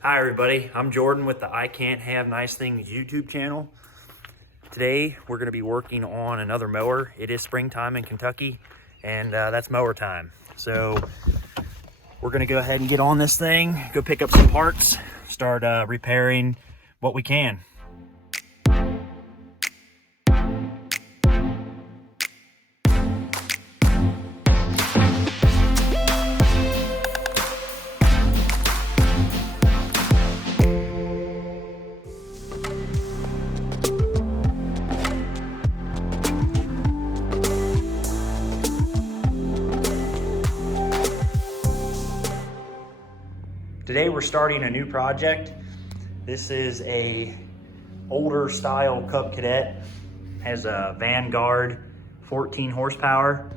Hi everybody, I'm Jordan with the I Can't Have Nice Things YouTube channel. Today we're going to be working on another mower. It is springtime in Kentucky and that's mower time. So we're going to go ahead and get on this thing, go pick up some parts, start repairing what we can. Today we're starting a new project. This is a older style Cub Cadet, has a Vanguard 14 horsepower.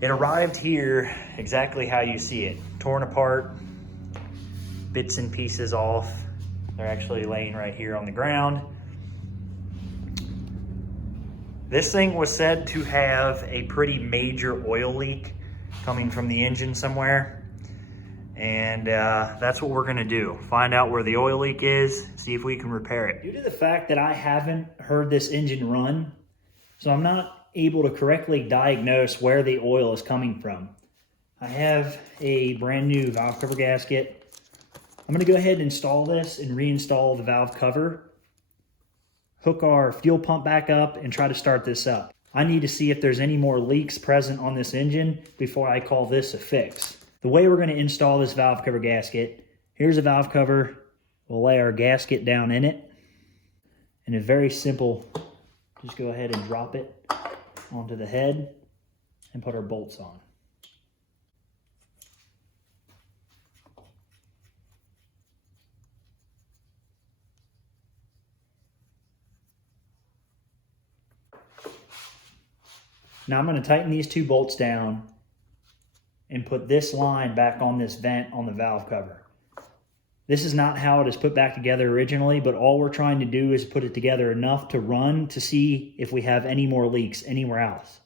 It arrived here exactly how you see it, torn apart, bits and pieces off. They're actually laying right here on the ground. This thing was said to have a pretty major oil leak coming from the engine somewhere. And that's what we're gonna do. Find out where the oil leak is, see if we can repair it. Due to the fact that I haven't heard this engine run, so I'm not able to correctly diagnose where the oil is coming from. I have a brand new valve cover gasket. I'm gonna go ahead and install this and reinstall the valve cover, hook our fuel pump back up and try to start this up. I need to see if there's any more leaks present on this engine before I call this a fix. The way we're going to install this valve cover gasket, here's a valve cover. We'll lay our gasket down in it. And it's very simple. Just go ahead and drop it onto the head and put our bolts on. Now I'm going to tighten these two bolts down and put this line back on this vent on the valve cover. This is not how it is put back together originally, but all we're trying to do is put it together enough to run to see if we have any more leaks anywhere else.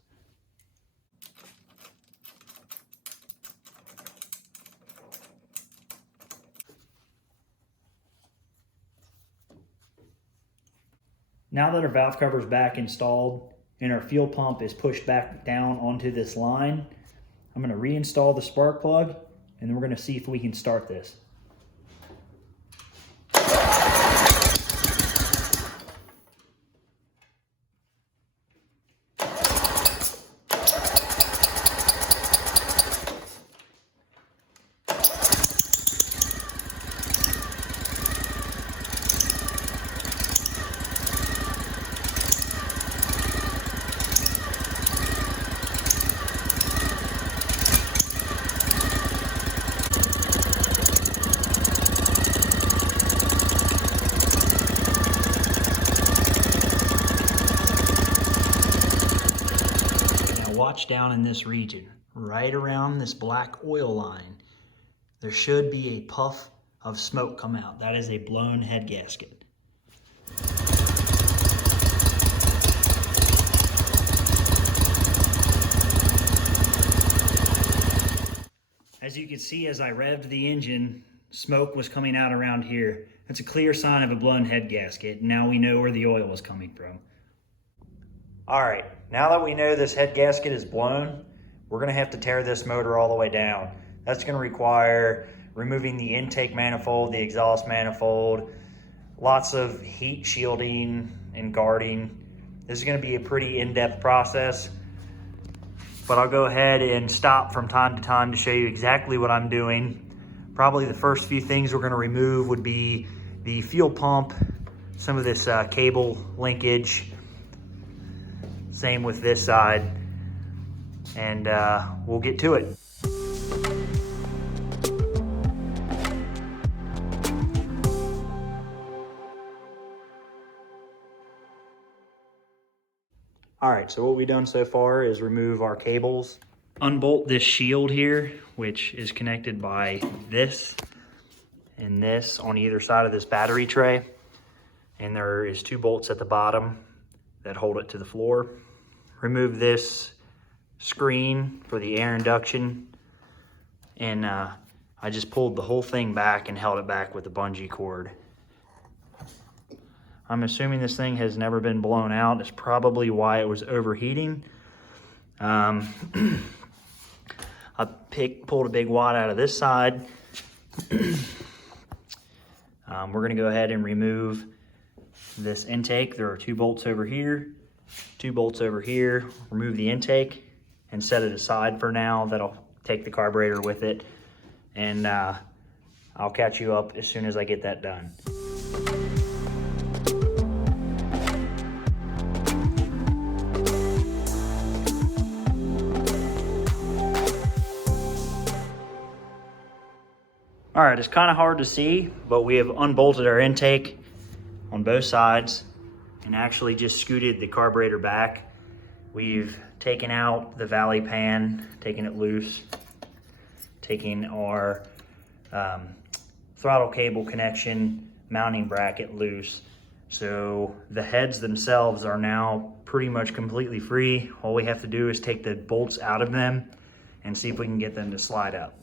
Now that our valve cover is back installed and our fuel pump is pushed back down onto this line, I'm going to reinstall the spark plug, and then we're going to see if we can start this. Watch down in this region, right around this black oil line. There should be a puff of smoke come out. That is a blown head gasket. As you can see, as I revved the engine, smoke was coming out around here. That's a clear sign of a blown head gasket. Now we know where the oil is coming from. All right, now that we know this head gasket is blown, we're gonna have to tear this motor all the way down. That's gonna require removing the intake manifold, the exhaust manifold, lots of heat shielding and guarding. This is gonna be a pretty in-depth process, but I'll go ahead and stop from time to time to show you exactly what I'm doing. Probably the first few things we're gonna remove would be the fuel pump, some of this cable linkage, same with this side, and we'll get to it. All right, so what we've done so far is remove our cables, unbolt this shield here, which is connected by this and this on either side of this battery tray. And there is 2 bolts at the bottom that hold it to the floor. Remove this screen for the air induction, and I I just pulled the whole thing back and held it back with a bungee cord. I'm assuming this thing has never been blown out. It's probably why it was overheating. I pulled a big wad out of this side. We're gonna go ahead and remove this intake. There are 2 bolts over here, 2 bolts over here. Remove the intake and set it aside for now. That'll take the carburetor with it. And I'll catch you up as soon as I get that done. All right, it's kind of hard to see, but we have unbolted our intake on both sides and actually just scooted the carburetor back. We've taken out the valley pan, taken it loose, taking our throttle cable connection mounting bracket loose. So the heads themselves are now pretty much completely free. All we have to do is take the bolts out of them and see if we can get them to slide up.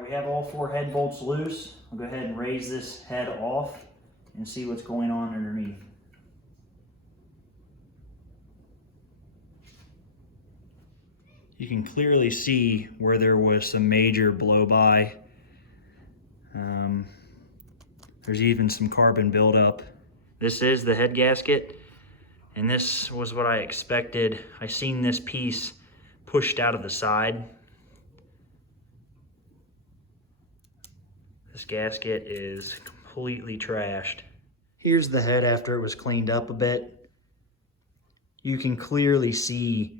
We have all 4 head bolts loose. I'll go ahead and raise this head off and see what's going on underneath. You can clearly see where there was some major blow-by. There's even some carbon buildup. This is the head gasket, and this was what I expected. I seen this piece pushed out of the side. This gasket is completely trashed. Here's the head after it was cleaned up a bit. You can clearly see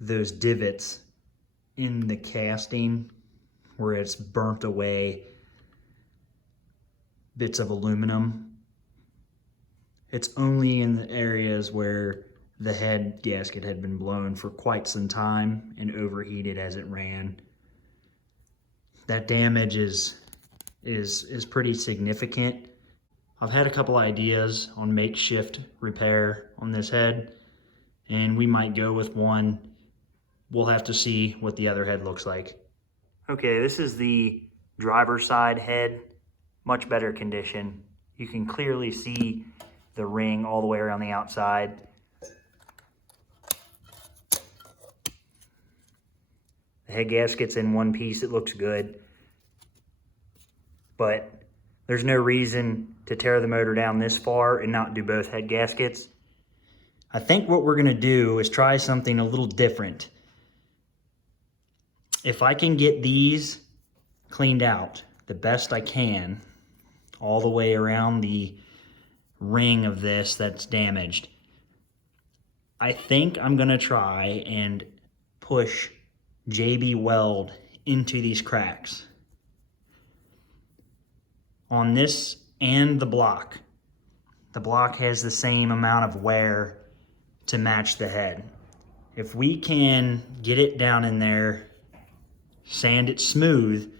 those divots in the casting where it's burnt away bits of aluminum. It's only in the areas where the head gasket had been blown for quite some time and overheated as it ran. That damage is pretty significant. I've had a couple ideas on makeshift repair on this head, and we might go with one. We'll have to see what the other head looks like. Okay, this is the driver's side head, much better condition. You can clearly see the ring all the way around the outside. The head gasket's in one piece, it looks good. But there's no reason to tear the motor down this far and not do both head gaskets. I think what we're gonna do is try something a little different. If I can get these cleaned out the best I can, all the way around the ring of this that's damaged, I think I'm gonna try and push JB Weld into these cracks. On this and the block has the same amount of wear to match the head. If we can get it down in there, sand it smooth,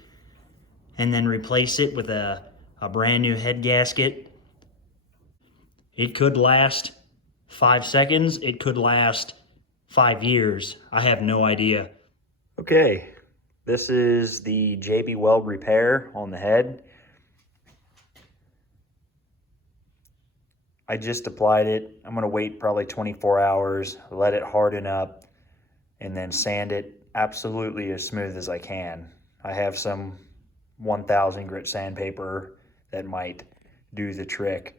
and then replace it with a brand new head gasket, it could last 5 seconds, it could last 5 years. I have no idea. Okay, this is the JB Weld repair on the head. I just applied it. I'm gonna wait probably 24 hours, let it harden up, and then sand it absolutely as smooth as I can. I have some 1000 grit sandpaper that might do the trick.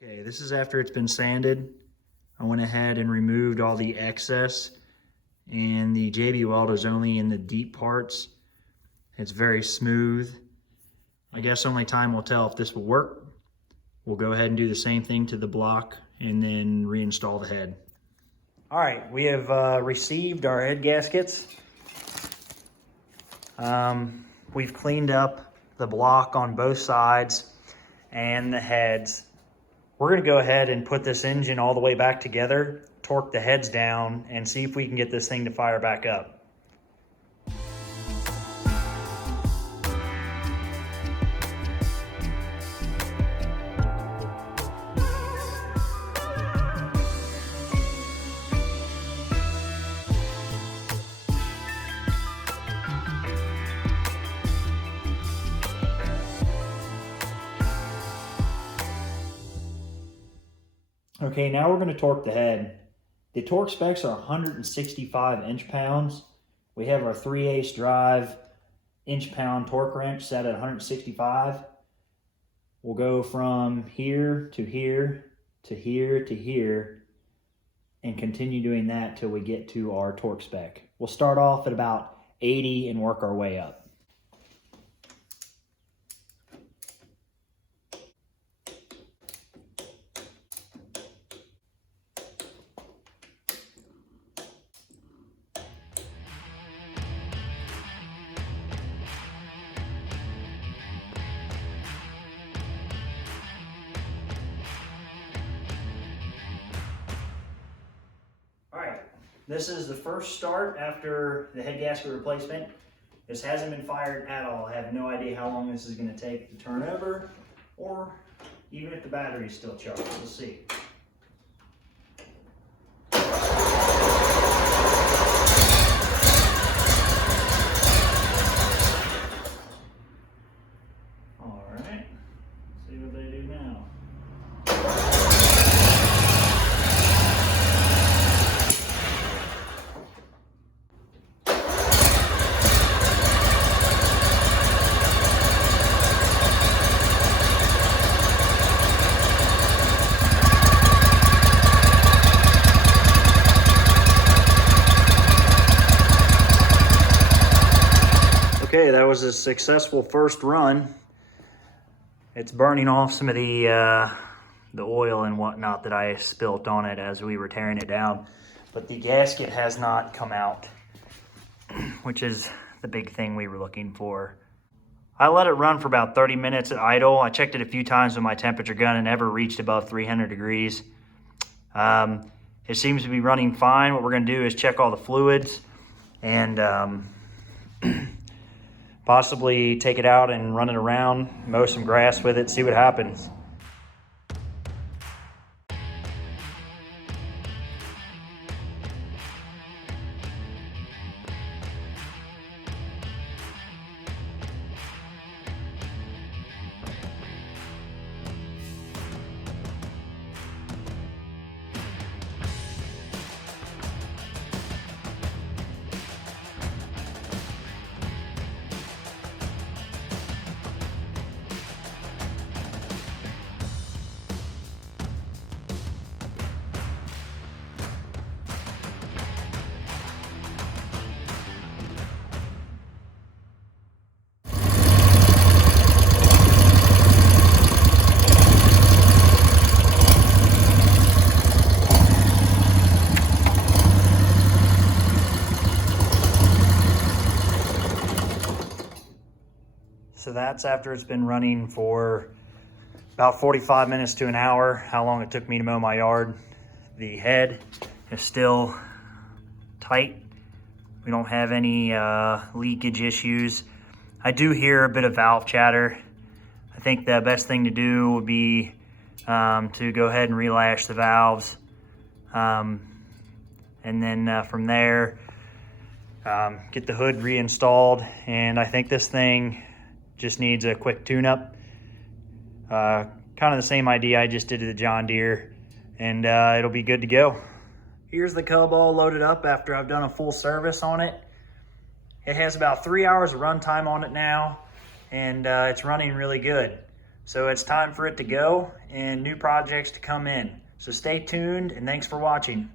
Okay, this is after it's been sanded. I went ahead and removed all the excess, and the JB Weld is only in the deep parts. It's very smooth. I guess only time will tell if this will work. We'll go ahead and do the same thing to the block and then reinstall the head. All right, we have received our head gaskets. We've cleaned up the block on both sides and the heads. We're gonna go ahead and put this engine all the way back together, torque the heads down, and see if we can get this thing to fire back up. Okay, now we're going to torque the head. The torque specs are 165 inch-pounds. We have our 3/8 drive inch-pound torque wrench set at 165. We'll go from here to here to here to here and continue doing that till we get to our torque spec. We'll start off at about 80 and work our way up. This is the first start after the head gasket replacement. This hasn't been fired at all. I have no idea how long this is going to take to turn over, or even if the battery is still charged. We'll see. All right, see what they do now. Okay, that was a successful first run. It's burning off some of the oil and whatnot that I spilt on it as we were tearing it down. But the gasket has not come out, which is the big thing we were looking for. I let it run for about 30 minutes at idle. I checked it a few times with my temperature gun and never reached above 300 degrees. It seems to be running fine. What we're gonna do is check all the fluids and possibly take it out and run it around, mow some grass with it, see what happens. So that's after it's been running for about 45 minutes to an hour, how long it took me to mow my yard. The head is still tight. We don't have any leakage issues. I do hear a bit of valve chatter. I think the best thing to do would be to go ahead and relash the valves. And then from there, get the hood reinstalled. And I think this thing just needs a quick tune-up. Kind of the same idea I just did to the John Deere, and it'll be good to go. Here's the cub all loaded up after I've done a full service on it. It has about 3 hours of runtime on it now, and it's running really good. So it's time for it to go and new projects to come in. So stay tuned, and thanks for watching.